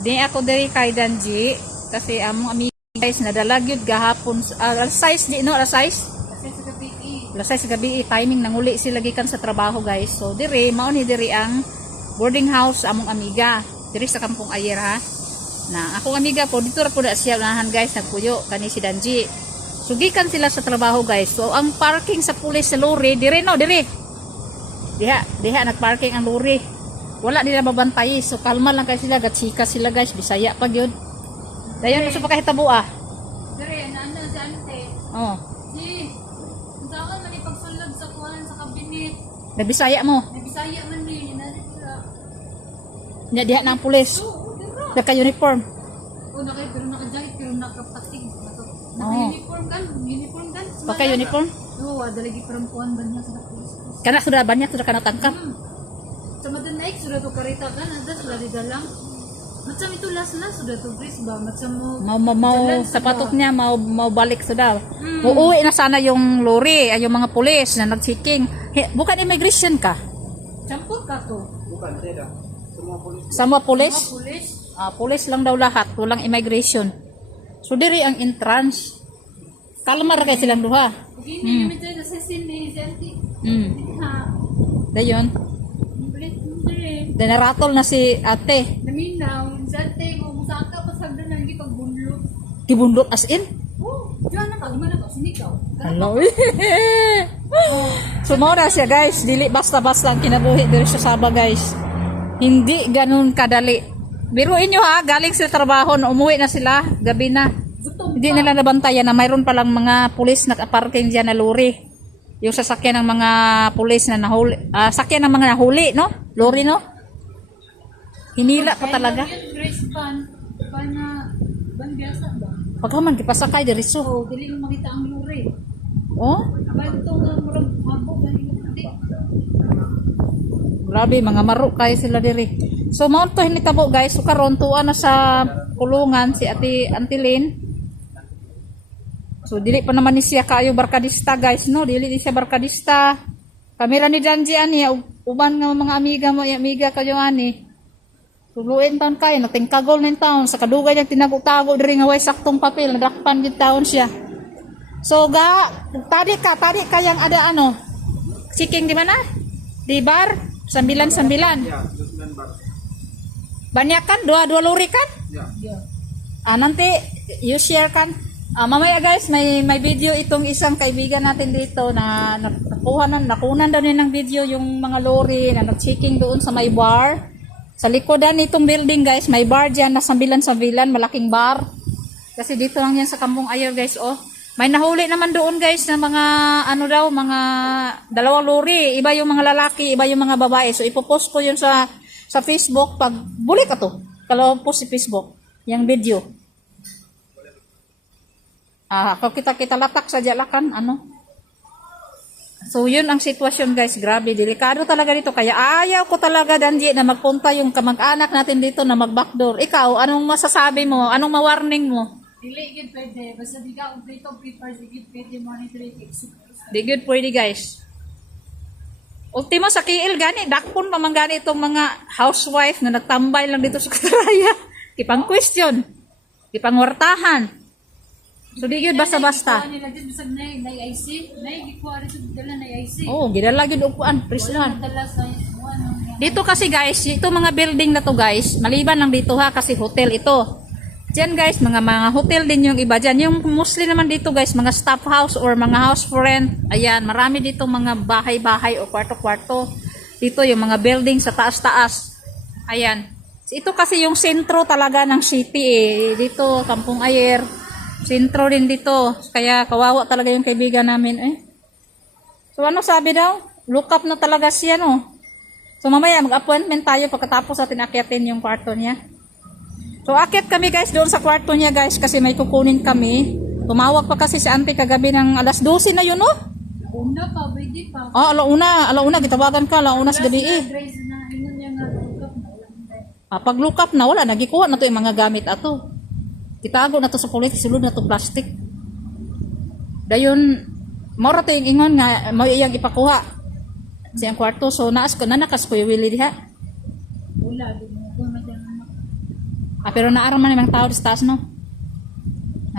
Di ako diri kay Danji kasi among amiga guys nadalag yun gahapon alas 6 di no alas 6 alas 6 gabi timing nanguli sila gikan sa trabaho guys. So diri mao ni diri ang boarding house among amiga diri sa Kampong Ayer ha. Na akong amiga po dito ra po na siya unahan guys nagpuyo kani si Danji. Sugikan sila sa trabaho guys. So ang parking sa pulis sa lorry diri no diri. Diha nagparking ang lorry. Wala nila babantay. So kalma lang kayo sila gatsika sila guys Bisaya pa gyud. Dayon mo sa pakahitabo ah. Dere naanda si ante. Oh. Si unsaon man ipagsulod sa kuan sa kabinet. Nabisaya mo. Bisaya man ni nari sila. Nya diha na ang pulis. Naka-uniform. O pero naka-jacket pero nakapatig. Naka-uniform kan? Uniform kan? Pagka-uniform? Oo, adalagi perempuan banyak sa pulis. Kana sudah banyak sudah kana tangkap. Sa madan naik sudah to karita kan? Ada sudah di dalam. Macam itu las-las sudah to Chris ba? Macam Mau sapatot niya mau balik sudah. Uuwi na sana yung lorry, ay yung mga pulis na nag-checking. Bukan immigration ka? campur ka to? Bukan, tidak. Sama pulis? Mga pulis? Pulis lang daw lahat, walang immigration. So diri ang entrance. Kalmar kay silang duha. Begini kami tayo sa sini, Zanti. Ha, Dayon. ulit hindi. Naratol na si ate. Naminaw, Zanti, kung saka pa sagda na hindi pagbunlo. Tibundot as in. Oh, diyan na pagmana ka, sinikaw. Hello. So mao na siya guys, dili basta-basta ang kinabuhi diri sa Sabah guys. Hindi ganun kadali. Biruin nyo ha, galing sila trabaho, umuwi na sila, gabi na. Hindi nila nabantayan na mayroon palang mga pulis na parking dyan na lorry. Yung sasakyan ng mga pulis na nahuli, sakyan ng mga nahuli, no? Lorry, no? Hinila pa talaga. Grace pan na, ban biasa ba? Pagkaman, kipasakay, diretso. So, dili mo makita ang lure. Oh? Abay, ito nga murag habo, gani mo hindi. Grabe, mga maro kayo sila diri. So, mount to hinitabo guys. So, karon tuwa na sa kulungan si Ate Antilin. So, dili pa naman ni siya kayo barkadista guys, no? Dili ni siya barkadista. Kamera ni Danji ani, uban nga mga amiga mo, amiga kayo ani. Tuluin taon kayo, natingkagol ng taon. Sa kadugay niyang tinago-tago diri nga way saktong papel, nadakpan din taon siya. So, tadi ka yang ada ano? Chiking di mana? Di bar? Sambilan. Ya, 9 bar. Banyak kan? Dua lori kan? Ya. Nanti you share kan? Mamaya guys, may video itong isang kaibigan natin dito na nakunan daw niya ng video yung mga lori na nag-checking doon sa may bar. Sa likodan nitong building guys, may bar dyan na sambilan, malaking bar. Kasi dito lang yan sa Kampong Ayer guys, oh. May nahuli naman doon guys na mga mga dalawang lori, iba yung mga lalaki, iba yung mga babae. So ipopost ko yun sa Facebook pag buli ka to. Kalau post si Facebook yang video. Kalau kita latak saja lah kan So yun ang sitwasyon guys, grabe delikado talaga dito. Kaya ayaw ko talaga Danji na magpunta yung kamag-anak natin dito na mag-backdoor. Ikaw, anong masasabi mo? Anong ma-warning mo? Dili gid pwede, basta di ka dito prepare sige pwede monitor it. Di good pwede guys. Ultimo sa kiil gani, dakpon pa man gani itong mga housewife na nagtambay lang dito sa Kataraya. Ipang question, ipang wartahan. So di good basta-basta. Nila dito bisag nay IC, nay gikuha rin dala nay IC. Oh, gidala gyud upuan, prislan. Dala sa Dito kasi guys, ito mga building na to guys, maliban lang dito ha kasi hotel ito. Diyan guys, mga hotel din yung iba dyan. Yung mostly naman dito guys, mga staff house or mga house for rent. Ayan, marami dito mga bahay-bahay o kwarto-kwarto. Dito yung mga building sa taas-taas. Ayan. Ito kasi yung sentro talaga ng city eh. Dito, Kampong Ayer. Sentro din dito. Kaya kawawa talaga yung kaibigan namin eh. So ano sabi daw? Look up na talaga siya no. So mamaya mag-appointment tayo pagkatapos natin akyatin yung kwarto niya. So akit kami guys doon sa kwarto niya guys kasi may kukunin kami. Tumawag pa kasi si auntie kagabi ng alas 12 na yun no? Una pa, pwede pa. Alauna, gitawagan ka, alauna sa gabi eh. Grace na, ingon niya nga, look up na. Pag look up na, wala, nagikuha na to yung mga gamit ato. Titago na to sa pulis, sulod na to plastic. Dayon, mora to yung ingon nga, mo iyang ipakuha. Siyang kwarto, so nakas ko yung Willie diha. Wala, di mo kung madyan Pero naaraman namang tao sa taas, no?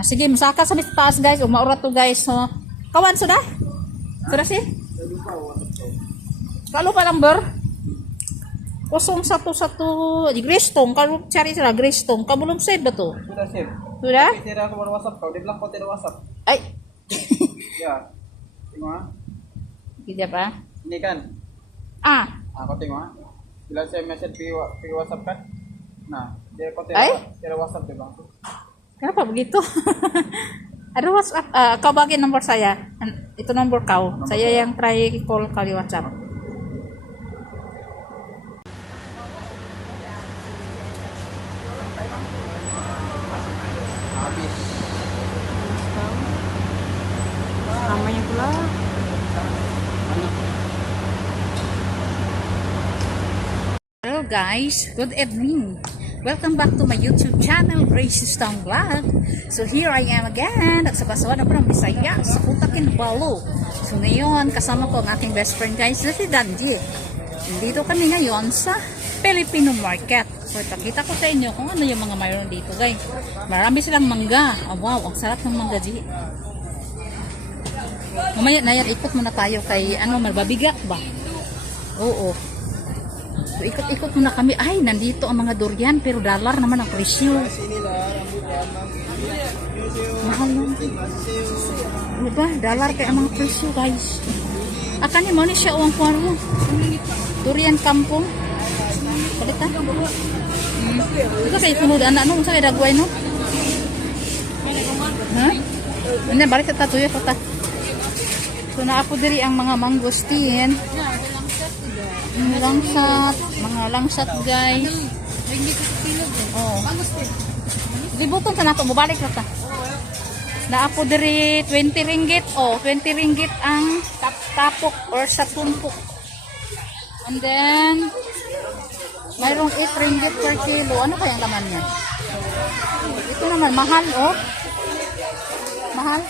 Sige, masaka sa taas, guys. Umaura to, guys. So, kawan, sudah? Sudah sih? Kalau pa number? 011 di Gristong. Kalau cari sila Gristong. Kamu belum save ba to? Sudah save. Sudah? Tidak aku baru WhatsApp kau. Dia bilang kau tidak WhatsApp. Ay. Ya. Tengok ah. Kita pa? Ini kan. Ah. Kau tengok ah. Bila saya message di WhatsApp kan. Nah, dia kau Ay? tidak WhatsApp dia bang. Kenapa begitu? Ada WhatsApp. Kau bagi nomor saya. Itu nomor kau. Saya yang try call kali WhatsApp. Habis. Namanya pula. Hello guys, good evening. Welcome back to my YouTube channel, Grace's Town Vlog. So here I am again, at sa Pasawan ako ng Bisaya, sa Kutakin, Balo. So ngayon, kasama ko ang aking best friend guys, na si Danji. Dito kami ngayon sa Filipino Market. So ipakita ko sa inyo kung ano yung mga mayroon dito guys. Marami silang mangga. Oh, wow, ang sarap ng mangga, Ji. Mamaya na yan, ikot muna tayo kay mababigat ba? Oo. So, ikot-ikot muna kami. Ay, nandito ang mga durian, pero dollar naman ang presyo. Mahal lang. Diba? Dollar kaya ang mga presyo, guys. Akan mo ni siya uwang kwaro. Durian kampung. Palit ha? Ito sa itunod, ano? Sa dagway, no? Ha? Ano, balik sa tatuyo, pata. So, naapo diri ang mga mangosteen. Mga langsat guys. Ringgit sa kilo. Oh. Dibuton sa nato mubalik ra ta. Naapo diri 20 ringgit. Oh, 20 ringgit ang tapok or sa tumpok. And then mayroong 8 ringgit per kilo. Ano kaya ang laman niya? Ito naman mahal oh. Mahal.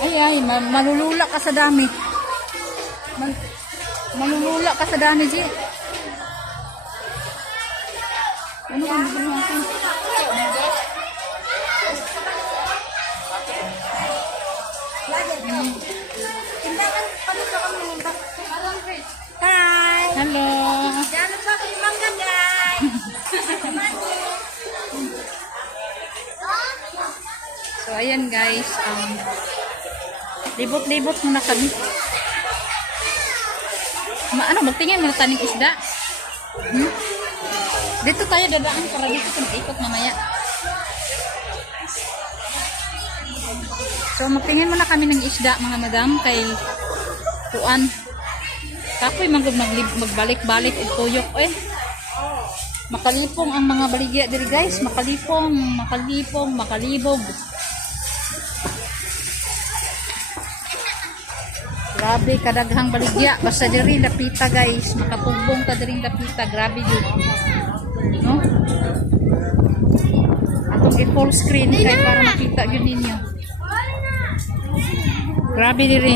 Ay, malulula ka sa dami. Malulula ka sa dami, Ji. Ano ba ang bibili natin? Hi! Hello! Jangan lupa beli mangga, guys. So, ayan guys. Libot-libot muna kami. Magtingin muna taning isda. Dito tayo dadaan para dito ikot mamaya. So, magtingin muna kami ng isda, mga madam, kay tuan. Kapoy magbalik-balik og tuyok eh. Makalipong ang mga baligya diri guys, makalipong, makalibog. Grabe kadaghang baligya basta diri lapita guys, makatubong ka diri lapita, grabe jud. No? Atong i-full screen kay para makita gyud ninyo. Grabe diri.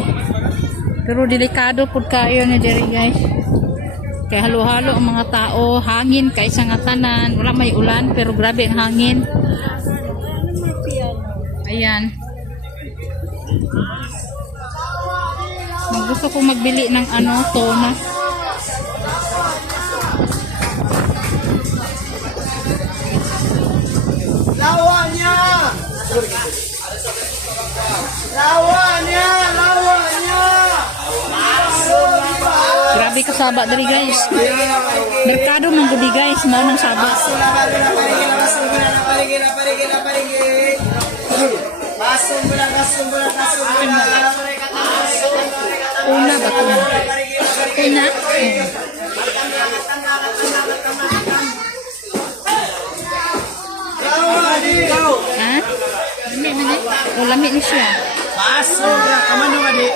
Pero delikado pud kayo na diri guys. Kay halo-halo ang mga tao, hangin kay sa nga tanan, wala may ulan pero grabe ang hangin. Ayan. Gusto ko magbili ng tuna. Lawannya! Lawannya! Lawannya! Grabe kasaba dali guys. Merkado ng gudi guys, mao nang saba. Una ba ito? Una? Ha? Lami na o lami ni siya. Pasok na, kamandong adik.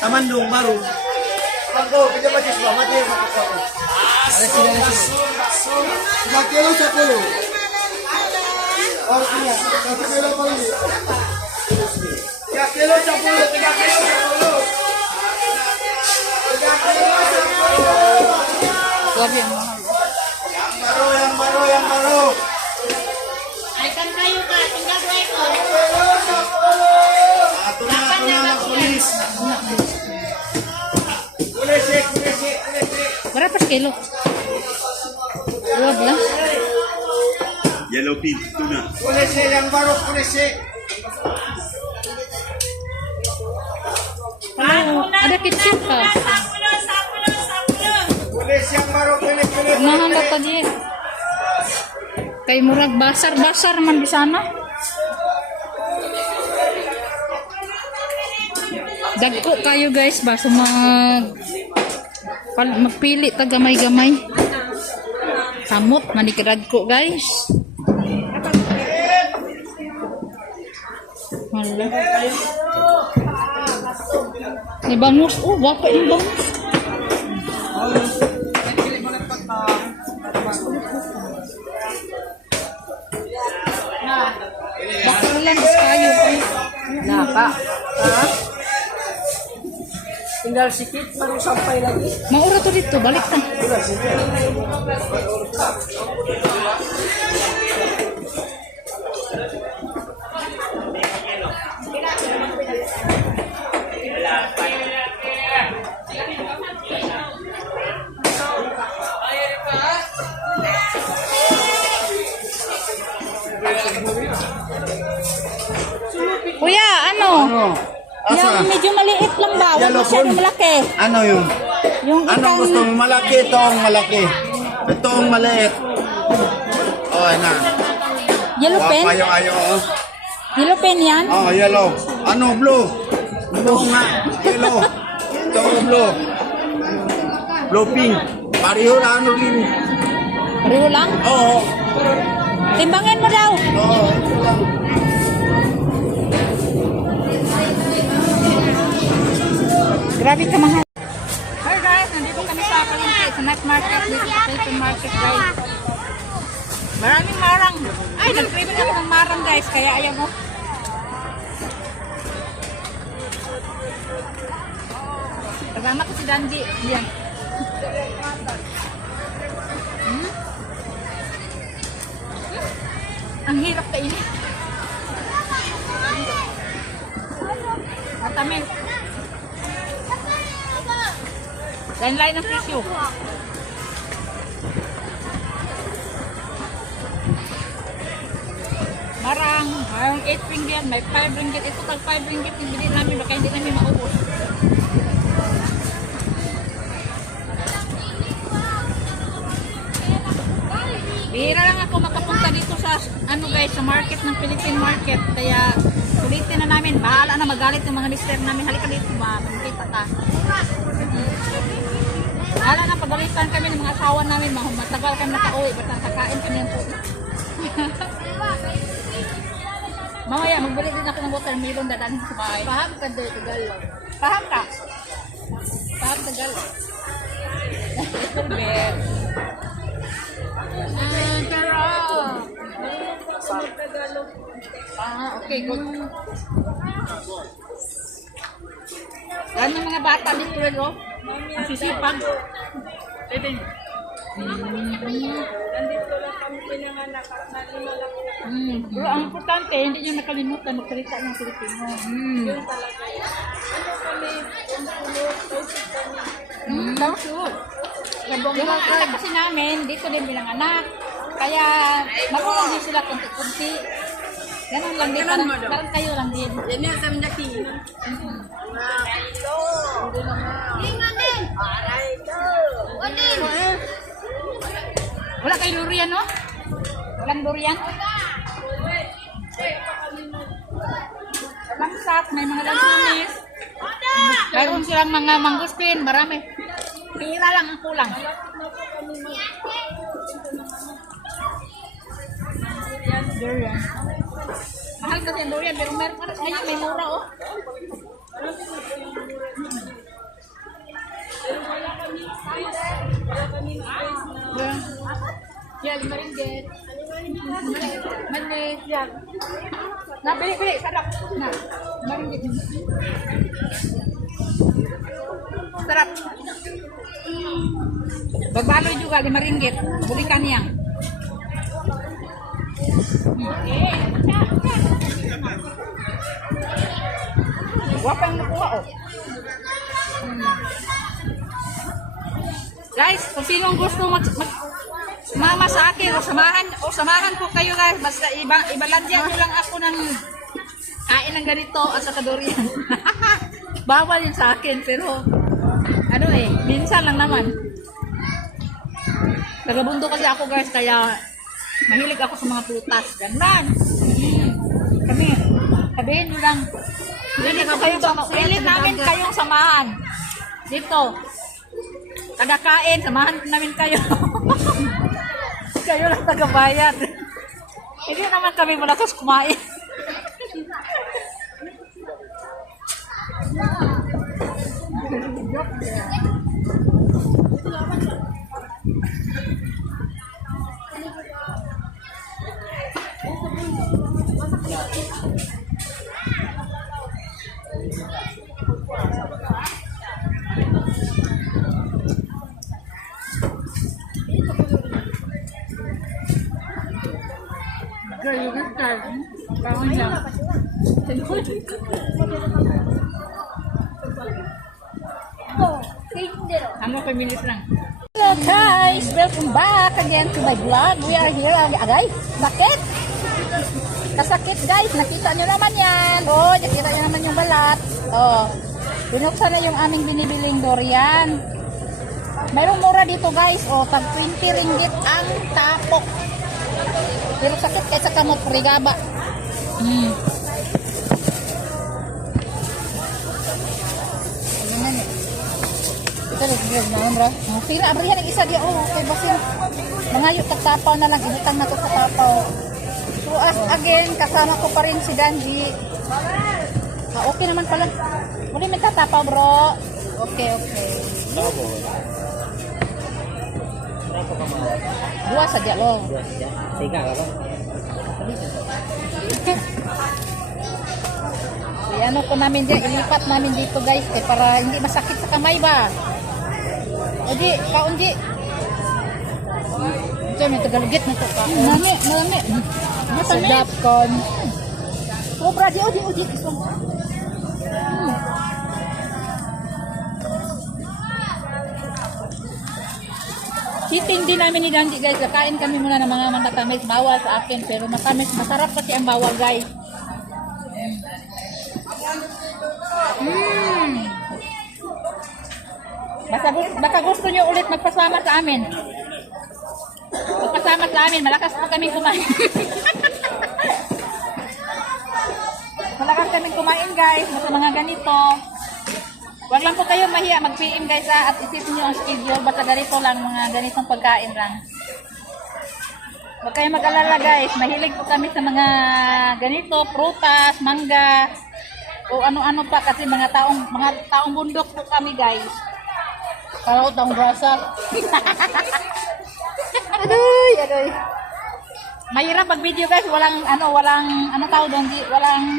Kamandong baru. Ako, kita baca selamat ya. Mati lo 10. Oh iya, 1 kilo paling. 3 kilo 10, 3 kilo 10. 3 kilo 10. Grabe ang mahal. Ay, kan kayo ka. Tinggal ko ito. Berapa kilo? 12. Yellow pin, tuna. Kulisi yang baru kulisi. Kalau ada kecil pa. Kulisi yang baru pilih-pilih. Mahal na tadi. Kay murag basar-basar man di sana. Dagko kayo guys ba magpili ta gamay-gamay. Kamot manikadagko guys. Hala. May bangus. Oh, baka yung bangus. Bakalan is kayo. Naka. Ha? Tinggal sikit baru sampai lagi. Maura to dito. Balik na. Kuya, ano? Yung medyo maliit lang ba? Huwag masyadong malaki. Ano yung? Yung Ano ikang gusto mo? Malaki? Ito ang malaki. Ito ang maliit. Oh, na. yellow pen. Ayaw. Oh. Yellow pen yan. Oh, yellow. Ano, blue? Blue nga. Yellow. Ito ang blue. Blue pink. Pareho na ano din. Pareho lang. Oo. Timbangin mo daw. Oo. Ito lang. Grabe ka mahal. Hi guys, nandito kami sa Palengke, sa night market, dito sa Philippine market guys. Maraming marang. Ay, nag-craving ako ng marang guys, kaya ayaw mo. Kasama ko si Danji. Yan. Ang hirap kainin. Matamis. Lain-lain ang presyo. Marang, mayroong 8 ringgit, may 5 ringgit. Ito tag 5 ringgit yung binili namin, baka hindi namin maubos. Bihira lang ako makapunta dito sa ano guys, sa market ng Philippine market. Kaya ulitin na namin. Bahala na magalit yung mga mister namin. Halika dito ba? Magkita ka. Bahala na pagalitan kami ng mga asawa namin. Matagal kami nakauwi. Ba't nakakain kami yan po. Mamaya, magbili din ako ng watermelon dadalhin sa bahay. Paham ka doon, Tagalog. Paham ka? Paham Tagalog. Little bit. Pero, sa Tagalog. Okay, good. Yan yung mga bata dito rin, oh. Ang sisipag. Pwede. Nandito lang kami pinanganak at nalima lang kami. Pero ang importante, hindi nyo nakalimutan magsalita ng Pilipino. Yun talaga yan. Ano kami, usip kami. Tawag. Yung mga anak kasi namin, dito din pinanganak. Kaya, marunong din sila kunti-kunti. Ganun lang din, parang kayo lang din. Yan yan, sa Mnyaki. Wala kayo durian, no? Walang durian? Langsat, may mga lansunis. Mayroon silang mga mangustin, marami. Pira lang ang kulang. Durian. Mahal kasi ang durian, pero meron pa rin. Ngayon, may mura, oh. Yan, maringgit. Manis, yan. Bili, sarap. Na, maringgit. Sarap. Bagbaloy juga 5 ringgit. Buli ka niya. Wapang nakuha oh. Guys, kung sinong gusto mama sa akin o samahan ko kayo guys, basta ibalandyan nyo lang ako ng kain ng ganito at sa durian. Bawal yun sa akin, pero ano minsan lang naman. Tagabundo kasi ako guys, kaya mahilig ako sa mga prutas. Ganun. Kami, sabihin nyo lang, pilit namin kayong samahan. Dito. Tagakain, samahan namin kayo. Kayo lang tagabayad. Hindi naman kami malakas kumain. Ano, 5 minutes lang. Hello guys! Welcome back again to my vlog. We are here. Agay, bakit? Kasakit guys. Nakita nyo naman yan. Oh, nakita nyo naman yung balat. Oh, binuksan na yung aming binibiling durian. Mayroong mura dito guys. Oh, tag 20 ringgit ang tapok. Pero sakit kaysa kamot rigaba. Sira, abrihan ang isa diya. Oh, okay, basin. Mangayo tagtapaw na lang. Ibutang na to sa tapaw. So, as again, kasama ko pa rin si Danji. Okay naman pala. Muli may tatapaw, bro. Okay. Dua saja lo. Tiga apa? Ano ko namin dyan, ilipat namin dito guys, para hindi masakit sa kamay ba. Oji, kaon ji. Diyan may tagalugit na to ka. Nami. Sedap kon. Sobra di oji. Cheating din namin ni Danji guys. Kakain kami muna ng mga matatamis. Bawal sa akin, pero matamis. Masarap kasi ang bawal guys. Baka gusto nyo ulit magpasama sa amin. Malakas pa kami kumain. Malakas kami kumain guys, sa mga ganito. Wag lang po kayo mahiya, mag-PM guys at isipin nyo ang schedule. Basta ganito lang, mga ganitong pagkain lang. Huwag kayo mag-alala guys, mahilig po kami sa mga ganito, prutas, mangga, o ano-ano pa kasi mga taong bundok po kami guys. Kala ko taong grasa. Adoy. Mahirap pag video guys, walang tao doon, walang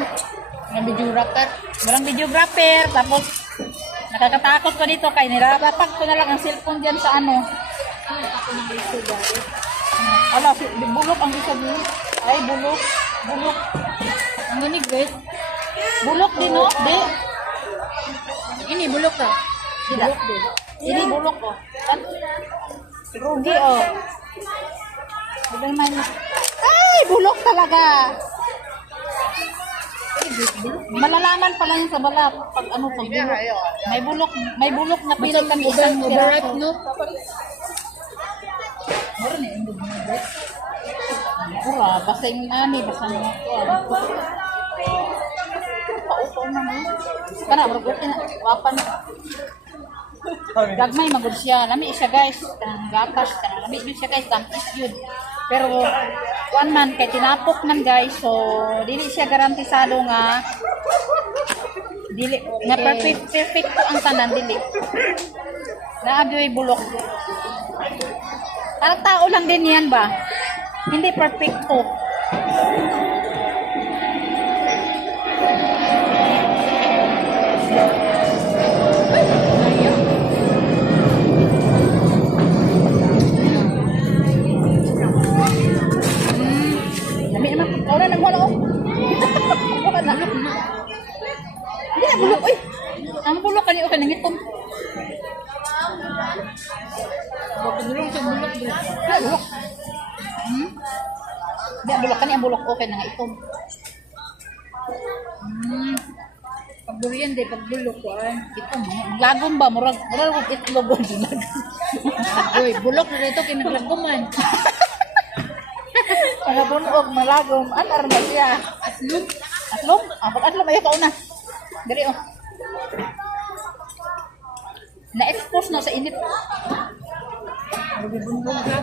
videographer, tapos nakakatakot ko dito kay nilalapak ko na lang ang cellphone diyan sa bulok ang isabi. Ay, bulok. Ang ginig guys. Bulok din no? Di. Ini bulok ka. Tidak. Ini bulok ko. Rugi oh. Ay, bulok talaga. Malalaman pa lang sa bala pag bulok. May bulok na pilit kami isang piraso. Basta yung basta yung paupaw naman. Kana, marugutin na. Wapan. Gagmay, magod siya. Lami siya guys. Kanang gatas. Lami siya guys. Tampis yun. Pero, one man, kay tinapok man guys. So, dili siya garantisado nga. Dili. Nga perfect po ang tanan. Dili. Naabiyoy bulok. Parang tao lang din yan ba? Hindi perfecto. yung bulok dito. Bulok. Di, ang bulok. Kani ang bulok. Okay na nga ito. Pag durian di, pag bulok ko ay. Ito, lagom ba? Murag itlog. Uy, bulok na dito, kinaglaguman. Mga bunog, malagom. Ano na siya? Aslog. Atlong? Pag atlong, ayaw ka una. Dali, oh. Na-expose na sa init. Bunog ka.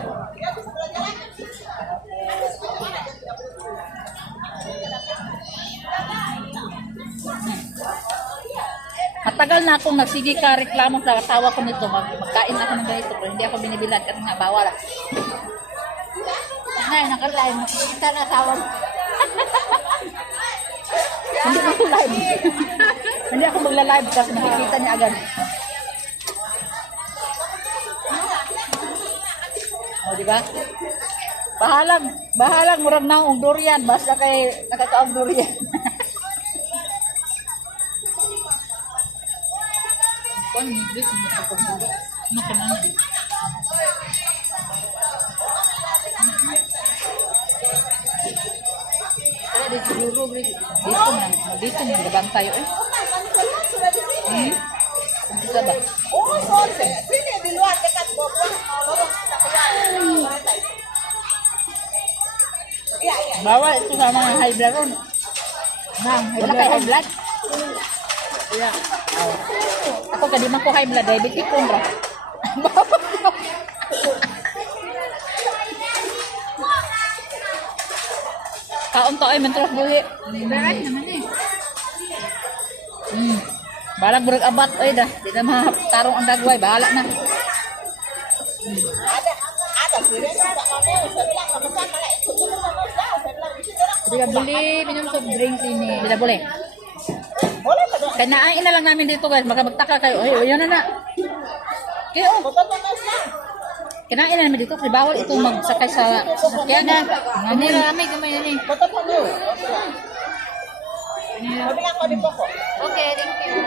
Matagal na akong nagsige ka reklamo sa asawa ko nito. Magkain ako ng ganito. Pero hindi ako binibilan kasi nga bawal. Nay, nakalive. Makikita na asawa mo. Hindi ako live. Hindi ako magla-live kasi nakikita niya agad. O, di ba? Bahalang murag na ang durian. Basta kay nakakaang durian. Kung English, hindi ko pag bulok. Ano ka na? Kaya di siguro, dito na, labang tayo eh. Isa ba? Bawal ito sa mga high blood ron. Wala kayo high blood? Ako kadi man ko high blood, diabetic ko bro. Kaon to ay mentros buhi. Berat naman eh. Balag burag abat oy dah. Di na matarong ang dagway, bahala na. Hindi ka buli, minum soft drinks ini. Hindi na boleh. Kanain na lang namin dito guys, magtaka kayo. Ay, yun na. Kaya kinain na namin dito kasi bawal itong magsakay sa sasakyan na. Ano rami kamay yan eh. Okay, thank you.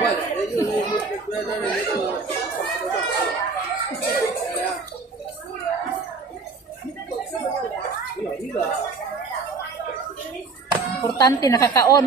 Importante nakakaon.